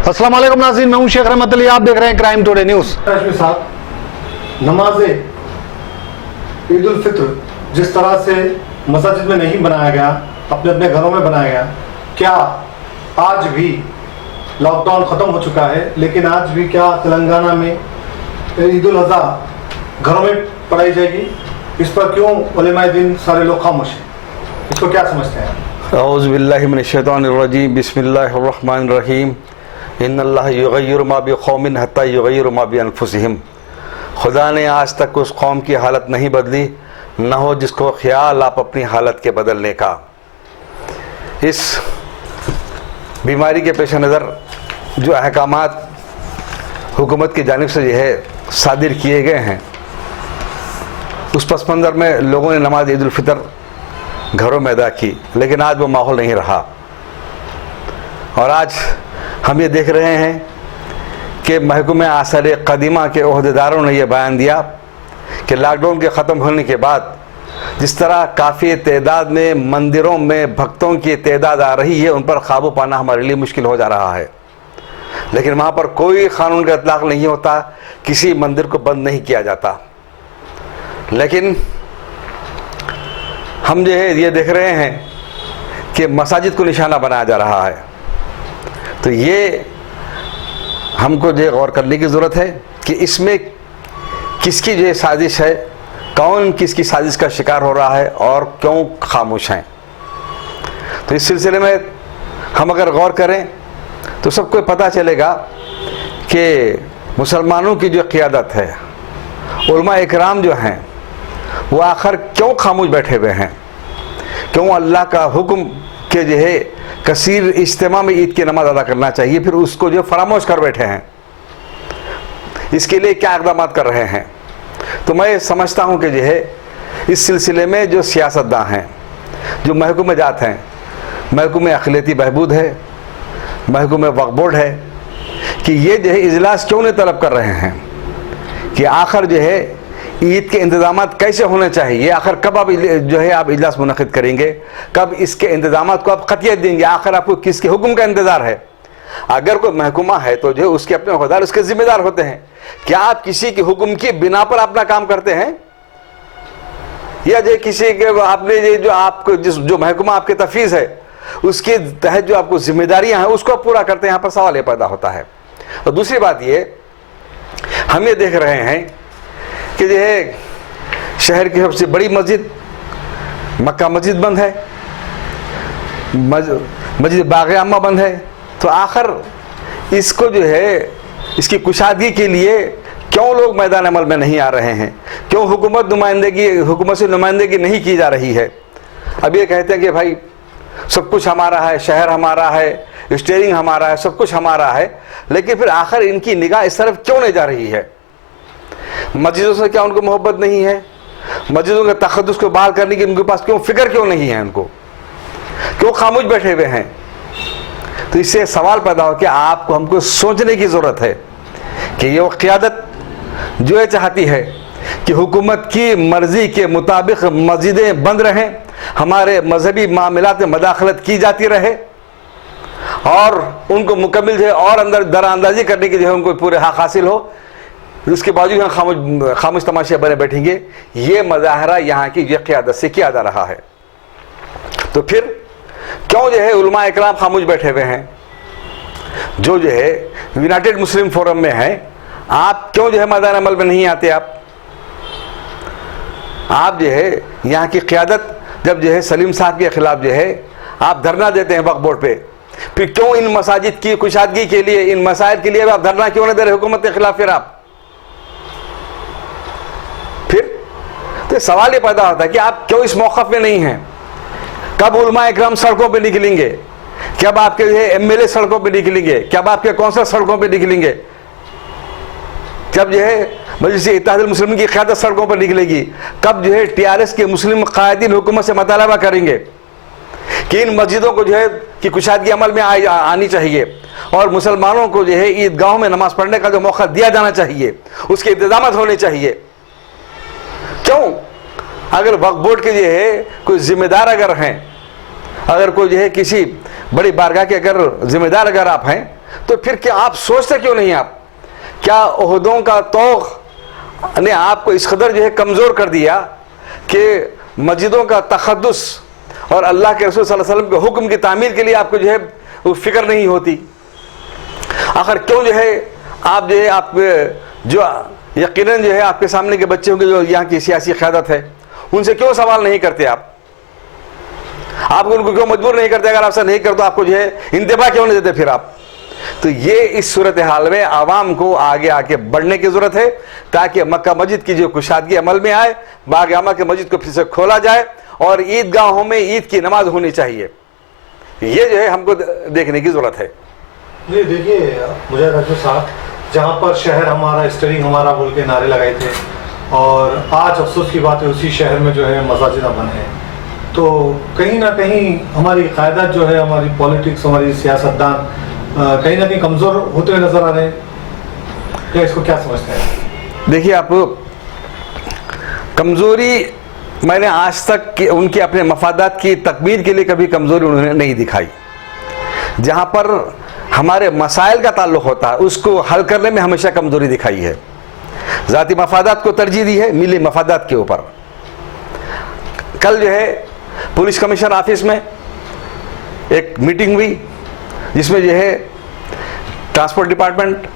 अस्सलाम वालेकुम नाज़रीन, मैं हूं शेख रहमत अली, आप देख रहे हैं क्राइम टुडे न्यूज़। साहब, नमाज ईद उल फित्र जिस तरह से मस्जिद में नहीं बनाया गया, अपने अपने घरों में बनाया गया, क्या आज भी लॉकडाउन ख़त्म हो चुका है लेकिन आज भी क्या तेलंगाना में ईद उल अज़हा घरों में पढ़ाई जाएगी? इस पर क्यों उलेमाए दीन सारे लोग खामोश हैं? इसको क्या समझते हैं? औज़ु बिल्लाहि मिनश शैतानिर रजीम, बिस्मिल्लाहिर रहमानिर रहीम। इन्नल्लाह युग़य्यिरु मा बिक़ौमिन हत्ता युग़य्यिरु मा बिअनफुसिहिम। खुदा ने आज तक उस कौम की हालत नहीं बदली, न हो जिसको ख्याल आप अपनी हालत के बदलने का। इस बीमारी के पेश नज़र जो अहकामात हुकूमत की जानिब से जो है सादिर किए गए हैं, उस पस मंज़र में लोगों ने नमाज ईद उल फितर घरों में अदा की, लेकिन आज वो माहौल नहीं रहा। और आज हम ये देख रहे हैं कि महकूम आसार कदीमा के ओहदेदारों ने यह बयान दिया कि लॉकडाउन के ख़त्म होने के बाद जिस तरह काफ़ी तादाद में मंदिरों में भक्तों की तादाद आ रही है, उन पर काबू पाना हमारे लिए मुश्किल हो जा रहा है। लेकिन वहाँ पर कोई क़ानून का इतलाक़ नहीं होता, किसी मंदिर को बंद नहीं किया जाता। लेकिन हम जो है ये देख रहे हैं कि मसाजिद को निशाना बनाया जा रहा है। तो ये हमको जो गौर करने की ज़रूरत है कि इसमें किसकी जो साजिश है, कौन किसकी साजिश का शिकार हो रहा है और क्यों खामोश हैं। तो इस सिलसिले में हम अगर गौर करें तो सबको पता चलेगा कि मुसलमानों की जो क़ियादत है, उलमा इकराम जो हैं, वो आखिर क्यों खामोश बैठे हुए हैं, क्यों अल्लाह का हुक्म के जो है कसीर इज्तिमा में ईद की नमाज अदा करना चाहिए, फिर उसको जो फरामोश कर बैठे हैं, इसके लिए क्या इक़दाम कर रहे हैं। तो मैं समझता हूँ कि जो है इस सिलसिले में जो सियासतदान हैं, जो महकूम जात हैं, महकूम अक़लियती बहबूद है, महकूम वक्फ़ बोर्ड है, कि ये जो है इजलास क्यों नहीं तलब कर रहे हैं कि आखिर जो है ईद के इंतज़ाम कैसे होने चाहिए, आखिर कब आप जो है आप इजलास मुनक़िद करेंगे, कब इसके इंतज़ाम को आप क़तियत देंगे, आखिर आपको किसके हुक्म का इंतज़ार है। अगर कोई महकूमा है तो जो उसके अपने अहदेदार उसके ज़िम्मेदार होते हैं। क्या आप किसी के हुक्म की बिना पर अपना काम करते हैं, या जो किसी के आपने जो आपको जो महकूमा आपके तफवीज़ है उसके तहत जो आपको जिम्मेदारियाँ हैं उसको आप पूरा करते हैं। यहाँ पर सवाल ये पैदा होता है। और दूसरी बात ये, हम ये देख रहे हैं कि जो है शहर की सबसे बड़ी मस्जिद मक्का मस्जिद बंद है, मस्जिद बाग़ अम्मा बंद है। तो आखिर इसको जो है इसकी कुशादगी के लिए क्यों लोग मैदान अमल में नहीं आ रहे हैं, क्यों हुकूमत से नुमाइंदगी नहीं की जा रही है। अब ये कहते हैं कि भाई सब कुछ हमारा है, शहर हमारा है, स्टीयरिंग हमारा है, सब कुछ हमारा है, लेकिन फिर आखिर इनकी निगाह इस तरफ क्यों नहीं जा रही है। मस्जिदों से क्या उनको मोहब्बत नहीं है, मस्जिदों के तक़द्दुस को बहाल करने की उनके पास क्यों फिक्र क्यों नहीं है, उनको क्यों खामोश बैठे हुए हैं। तो इससे सवाल पैदा हो कि आपको हमको सोचने की ज़रूरत है कि ये वो क़ियादत जो ये चाहती है कि हुकूमत की मर्ज़ी के मुताबिक मस्जिदें बंद रहें, हमारे मजहबी मामलात में मदाखलत की जाती रहे और उनको मुकम्मल जो है और अंदर दराअंदाजी करने की जो है उनको पूरे हक़ हासिल हो, उसके बावजूद हम खामोश तमाशे बने बैठेंगे। ये मज़ाहरा यहाँ की ये क़ियादत से किया जा रहा है। तो फिर क्यों जो है उलमा इकराम खामोश बैठे हुए हैं, जो है यूनाइटेड मुस्लिम फोरम में है, आप क्यों जो है मैदान अमल में नहीं आते। आप जो है यहाँ की क़ियादत जब जो है सलीम साहब के ख़िलाफ़ जो है आप धरना देते हैं वक्फ़ बोर्ड पे, फिर क्यों इन मसाजिद की कुशादगी के लिए, इन मसाइल के लिए आप धरना क्यों नहीं दे रहे हुकूमत के ख़िलाफ़। फिर तो सवाल ये पैदा होता है कि आप क्यों इस मौक़िफ़ में नहीं हैं। कब उलमा इकराम सड़कों पे निकलेंगे, कब आपके जो है एमएलए सड़कों पे निकलेंगे, कब आपके कौंसल सड़कों पे निकलेंगे, जब जो है मजलिस इत्तेहादुल मुस्लिमीन की क़यादत सड़कों पर निकलेगी, कब जो है टीआरएस के मुस्लिम क़ायदीन हुकूमत से मुतालबा करेंगे कि इन मस्जिदों को जो है कि कुशादगी अमल में आनी चाहिए और मुसलमानों को जो है ईदगाहों में नमाज़ पढ़ने का जो मौका दिया जाना चाहिए, उसके इंतज़ाम होने चाहिए। क्यों? अगर वक्फ बोर्ड के जो है कोई जिम्मेदार अगर हैं, अगर कोई जो है किसी बड़ी बारगाह के अगर जिम्मेदार अगर आप हैं, तो फिर क्या आप सोचते क्यों नहीं? आप क्या ओहदों का तौक़ ने आपको इस कदर जो है कमज़ोर कर दिया कि मस्जिदों का तक़द्दुस और अल्लाह के रसूल सल्लल्लाहु अलैहि वसल्लम के हुक्म की तामीर के लिए आपको जो है वो फिक्र नहीं होती? आखिर क्यों जो है आप जो है आप जो यकीनन जो है आपके सामने के बच्चे होंगे जो यहाँ की सियासी क़यादत है, उनसे क्यों सवाल नहीं करते आप उनको क्यों मजबूर नहीं करते? अगर आप ऐसा नहीं करते तो आपको जो है इंतबा क्यों नहीं देते फिर आप? तो ये इस सूरत हाल में आवाम को आगे आके बढ़ने की ज़रूरत है ताकि मक्का मस्जिद की जो कुशादगी अमल में आए, बाग आमा के मस्जिद को फिर से खोला जाए और ईदगाहों में ईद की नमाज होनी चाहिए। ये जो है हमको देखने की ज़रूरत है। जी देखिए मुझे रजू साहब, जहाँ पर शहर हमारा, स्टरिंग हमारा बोल के नारे लगाए थे और आज अफसोस की बात है उसी शहर में जो है मसाजिद बने हैं, तो कहीं ना कहीं हमारी क़यादत जो है, हमारी पॉलिटिक्स, हमारी सियासतदान कहीं ना कहीं कमज़ोर होते हुए नज़र आ रहे हैं, या इसको क्या समझते हैं? देखिए आप, कमज़ोरी मैंने आज तक उनके अपने मफादात की तकमील के लिए कभी कमज़ोरी उन्होंने नहीं दिखाई। जहाँ पर हमारे मसाइल का ताल्लुक़ होता है उसको हल करने में हमेशा कमज़ोरी दिखाई है। ज़ाती मफादात को तरजीह दी है मिली मफादात के ऊपर। कल जो है पुलिस कमिश्नर ऑफिस में एक मीटिंग हुई जिसमें जो है ट्रांसपोर्ट डिपार्टमेंट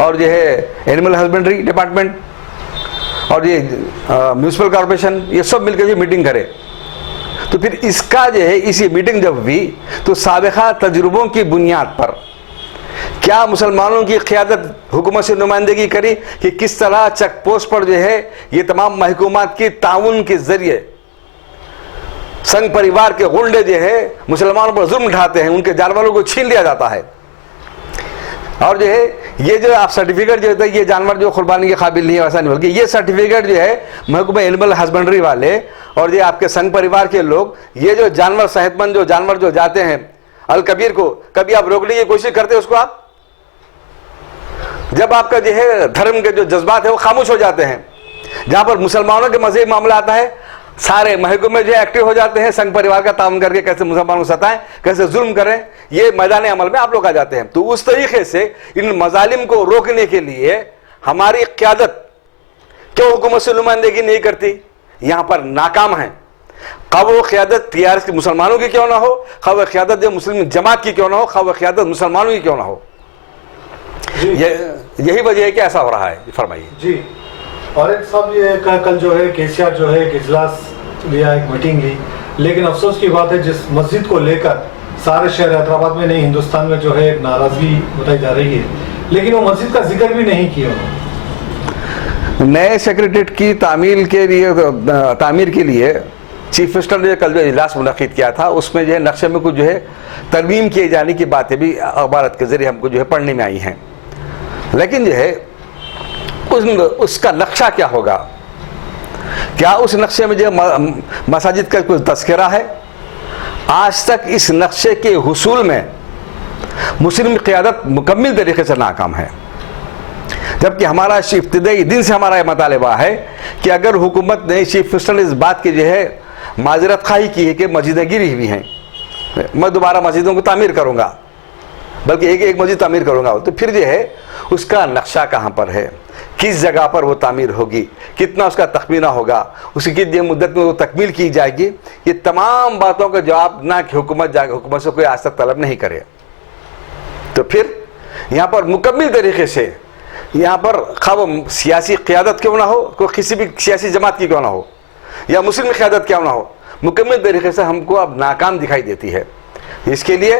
और जो है एनिमल हस्बेंड्री डिपार्टमेंट और ये म्यूनिसिपल कॉरपोरेशन, ये सब मिलकर जो मीटिंग करे। तो फिर इसका जो है इसी मीटिंग जब हुई तो साबिक़ा तजुर्बों की बुनियाद पर क्या मुसलमानों की क़यादत हुकूमत से नुमाइंदगी करी कि किस तरह चेक पोस्ट पर जो है ये तमाम महकूमात की ताउन के ज़रिए संघ परिवार के गुंडे जो है मुसलमानों पर जुल्म ढाते हैं, उनके जानवरों को छीन लिया जाता है। और जो है ये जो आप सर्टिफिकेट जो होता है ये जानवर जो कुर्बानी के काबिल नहीं है वैसा नहीं, बल्कि ये सर्टिफिकेट जो है महकमा एनिमल हस्बेंड्री वाले और ये आपके संघ परिवार के लोग, ये जो जानवर सेहतमंद जो जानवर जो जाते हैं अल कबीर को, कभी आप रोकने की कोशिश करते हैं उसको? आप जब आपका जो है धर्म के जो जज्बात है वो खामोश हो जाते हैं। जहां पर मुसलमानों के मज़हबी मामला आता है सारे महकमे जो एक्टिव हो जाते हैं, संघ परिवार का ताउन करके कैसे मुसलमानों को सताएं, कैसे जुल्म करें, ये मैदान अमल में आप लोग आ जाते हैं। तो उस तरीके से इन मजालिम को रोकने के लिए हमारी क़यादत क्यों हुकूमत से नुमाइंदगी नहीं करती? यहाँ पर नाकाम है। खा वो क़यादत TRS की मुसलमानों की क्यों ना हो, खा वो क़यादत जो मुस्लिम जमात की क्यों ना हो, खा वो क़यादत मुसलमानों की क्यों ना हो। यही वजह है कि ऐसा हो रहा है। फरमाइए जी। और एक सब ये कल जो है KCR जो है एक इजलास लिया, एक मीटिंग ली, लेकिन अफसोस की बात है जिस मस्जिद को लेकर सारे शहर हैदराबाद में नहीं हिंदुस्तान में जो है एक नाराज़गी बताई जा रही है, लेकिन वो मस्जिद का जिक्र भी नहीं किया उन्होंने। नए सेक्रेटरीट की तामीर के लिए चीफ मिनिस्टर ने कल जो इजलास मुनक़िद किया था उसमें जो है नक्शे में कुछ जो है तरमीम किए जाने की बातें भी अखबारत के ज़रिए हमको जो है पढ़ने में आई हैं, लेकिन जो है उसका नक्शा क्या होगा? क्या उस नक्शे में जो मसाजिद का कुछ तस्करा है? आज तक इस नक्शे के हुसूल में मुस्लिम क़यादत मुकम्मल तरीके से नाकाम है, जबकि हमारा इब्तिदाई दिन से हमारा यह मुतालबा है कि अगर हुकूमत ने, चीफ मिनिस्टर ने इस बात की जो है माजरत खाही की है कि मस्जिदें गिरी हुई हैं, मैं दोबारा मस्जिदों को तामीर करूँगा, बल्कि एक मस्जिद तामीर करूँगा, तो फिर जो है उसका नक्शा कहाँ पर है, किस जगह पर वो तामीर होगी, कितना उसका तखमीना होगा, उसकी कितनी मुद्दत में वो तकमील की जाएगी, ये तमाम बातों का जवाब ना कि हुकूमत से कोई आज तक तलब नहीं करे। तो फिर यहाँ पर मुकम्मल तरीके से यहाँ पर खा वो सियासी क़यादत क्यों ना हो, कोई किसी भी सियासी जमात की क्यों ना हो या मुस्लिम क़यादत क्यों ना हो, मुकम्मल तरीके से हमको अब नाकाम दिखाई देती है। इसके लिए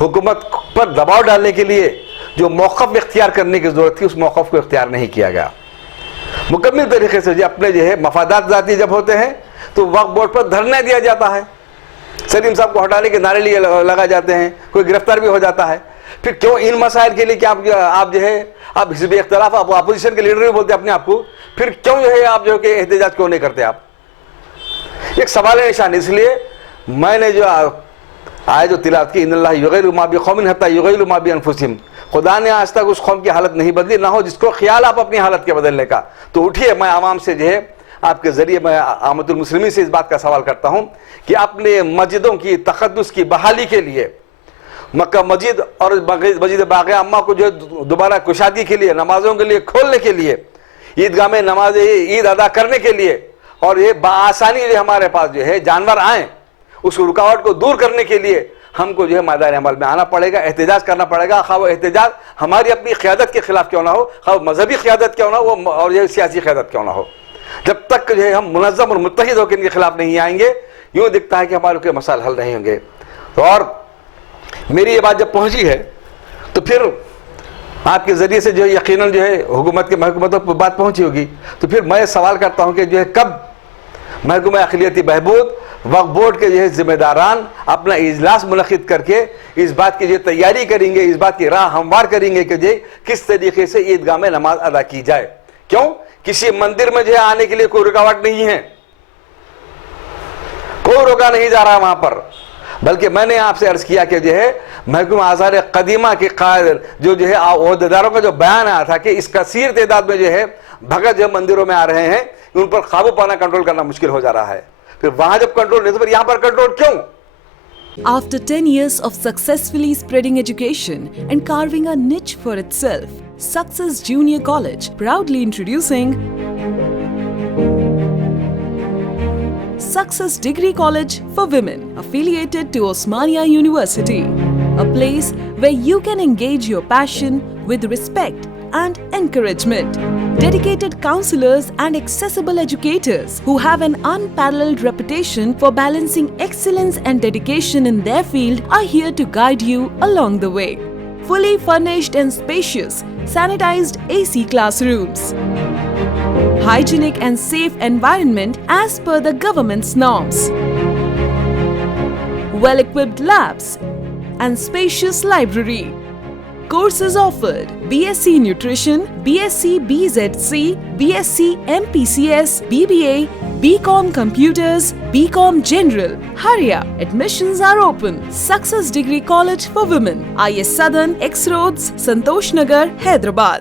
हुकूमत पर दबाव डालने के लिए जो मौक़िफ़ इख्तियार करने की ज़रूरत थी उस मौक़िफ़ को इख्तियार नहीं किया गया। मुकम्मल तरीके से जो अपने जो है मफादात ज़ाती जब होते हैं तो वक्फ बोर्ड पर धरना दिया जाता है, सलीम साहब को हटाने के नारे लिए लगा जाते हैं, कोई गिरफ्तार भी हो जाता है। फिर क्यों इन मसाइल के लिए कि आप जो है आप हिज़्ब इख्तिलाफ, आप अपोजिशन के लीडर भी बोलते हैं अपने आप को, फिर क्यों जो है आप जो कि एहतजाज क्यों नहीं करते? आप एक सवाल निशान। इसलिए मैंने जो आयत जो तिलावत की, इन्नल्लाह युग़य्यिरु मा बिक़ौमिन हत्ता युग़य्यिरु मा बिअनफुसिहिम, खुदा ने आज तक उस कौम की हालत नहीं बदली, ना हो जिसको ख्याल आप अपनी हालत के बदलने का। तो उठिए, मैं आवाम से जो है आपके ज़रिए मैं आमतुल मुस्लिमीन से इस बात का सवाल करता हूँ कि अपने मस्जिदों की तक़द्दुस की बहाली के लिए मक्का मस्जिद और मस्जिद बाक़िया अम्मा को जो है दोबारा कुशादगी के लिए, नमाजों के लिए खोलने के लिए, ईदगाह में नमाज ईद अदा करने के लिए, और ये बासानी जो हमारे पास जो है जानवर आए, उस रुकावट को दूर करने के लिए हमको जो है मैदान अमल में आना पड़ेगा, एहतजाज करना पड़ेगा। खा वो एहतजाज हमारी अपनी क़यादत के खिलाफ क्यों ना हो, खा वो मजहबी क़यादत क्यों ना हो, और ये सियासी क़यादत क्यों ना हो, जब तक जो है हम मुनज़्ज़म और मुत्तहिद होकर इनके खिलाफ नहीं आएंगे, यूँ दिखता है कि हमारे कोई मसाइल हल नहीं होंगे। तो और मेरी ये बात जब पहुँची है तो फिर आपके ज़रिए से जो है यकीनन जो है हुकूमत के महकूमतों पर बात पहुँची होगी। तो फिर मैं सवाल करता हूँ कि जो है कब महकमा अक़लियती बहबूद वक्फ बोर्ड के जो है ज़िम्मेदारान अपना इजलास मुनक़िद करके इस बात की जो तैयारी करेंगे, इस बात की राह हमवार करेंगे कि जो किस तरीके से ईदगाह में नमाज अदा की जाए। क्यों? किसी मंदिर में जो है आने के लिए कोई रुकावट नहीं है, कोई रोका नहीं जा रहा वहां पर, बल्कि मैंने आपसे अर्ज किया कि जो है महकमा आज़ार क़दीमा के कायद जो है ओहदेदारों का जो बयान आया था कि इस कसीर तादाद में जो है भगत जो मंदिरों में आ रहे हैं, उन पर काबू पाना, कंट्रोल करना मुश्किल हो जा रहा है। फिर वहां जब कंट्रोल नहीं तो फिर यहां पर कंट्रोल क्यों? After 10 years of successfully spreading education and carving a niche for itself, Success Junior College proudly introducing Success Degree College for Women, affiliated to Osmania University, a place where you can engage your passion with respect and encouragement. Dedicated counselors and accessible educators who have an unparalleled reputation for balancing excellence and dedication in their field are here to guide you along the way. Fully furnished and spacious, sanitized AC classrooms. Hygienic and safe environment as per the government's norms. Well-equipped labs and spacious library. Courses offered: BSc Nutrition, BSc BZC, BSc MPCS, BBA, BCom Computers, BCom General. Hurry up! Admissions are open. Success Degree College for Women, IS Southern, X Roads, Santosh Nagar, Hyderabad.